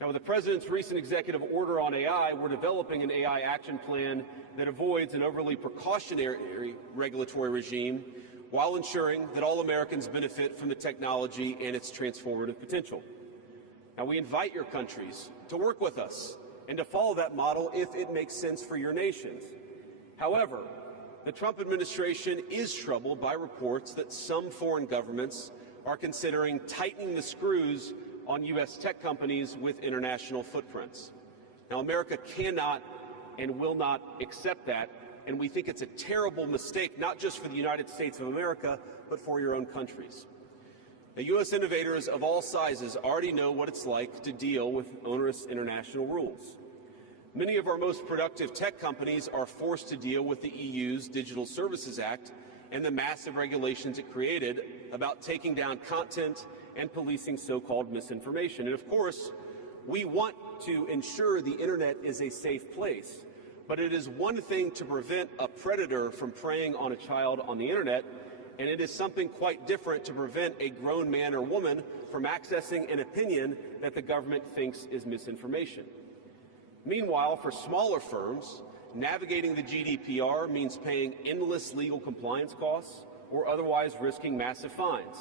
Now, with the President's recent executive order on AI, we're developing an AI action plan that avoids an overly precautionary regulatory regime while ensuring that all Americans benefit from the technology and its transformative potential. Now, we invite your countries to work with us and to follow that model if it makes sense for your nations. However, the Trump administration is troubled by reports that some foreign governments are considering tightening the screws on U.S. tech companies with international footprints. Now, America cannot and will not accept that, and we think it's a terrible mistake, not just for the United States of America, but for your own countries. Now, U.S. innovators of all sizes already know what it's like to deal with onerous international rules. Many of our most productive tech companies are forced to deal with the EU's Digital Services Act and the massive regulations it created about taking down content and policing so-called misinformation. And of course, we want to ensure the internet is a safe place, but it is one thing to prevent a predator from preying on a child on the internet, and it is something quite different to prevent a grown man or woman from accessing an opinion that the government thinks is misinformation. Meanwhile, for smaller firms, navigating the GDPR means paying endless legal compliance costs or otherwise risking massive fines.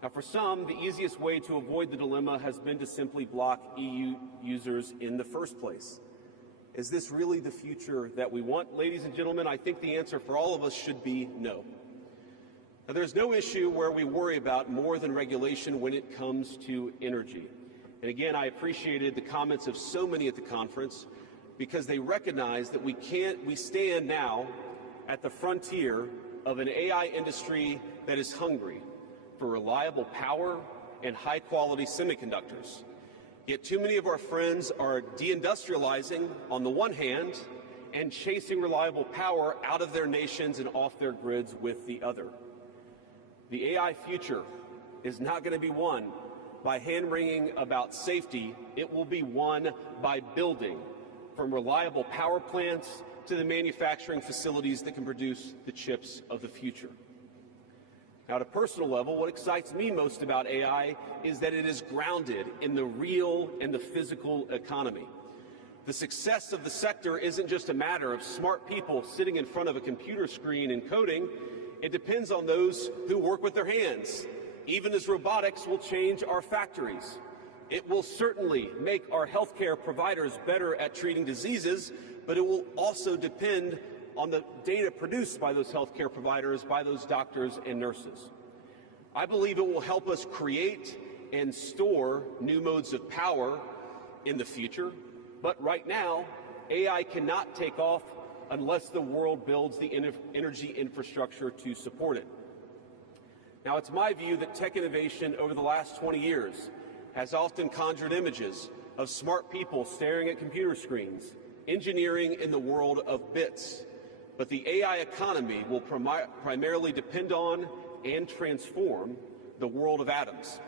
Now, for some, the easiest way to avoid the dilemma has been to simply block EU users in the first place. Is this really the future that we want? Ladies and gentlemen, I think the answer for all of us should be no. Now, there's no issue where we worry about more than regulation when it comes to energy. And again, I appreciated the comments of so many at the conference because they recognize that we stand now at the frontier of an AI industry that is hungry for reliable power and high-quality semiconductors. Yet too many of our friends are deindustrializing on the one hand and chasing reliable power out of their nations and off their grids with the other. The AI future is not going to be won by hand-wringing about safety. It will be won by building, from reliable power plants to the manufacturing facilities that can produce the chips of the future. Now, at a personal level, what excites me most about AI is that it is grounded in the real and the physical economy. The success of the sector isn't just a matter of smart people sitting in front of a computer screen and coding. It depends on those who work with their hands, even as robotics will change our factories. It will certainly make our healthcare providers better at treating diseases, but it will also depend on the data produced by those healthcare providers, by those doctors and nurses. I believe it will help us create and store new modes of power in the future, but right now, AI cannot take off unless the world builds the energy infrastructure to support it. Now, it's my view that tech innovation over the last 20 years has often conjured images of smart people staring at computer screens, engineering in the world of bits. But the AI economy will primarily depend on and transform the world of atoms.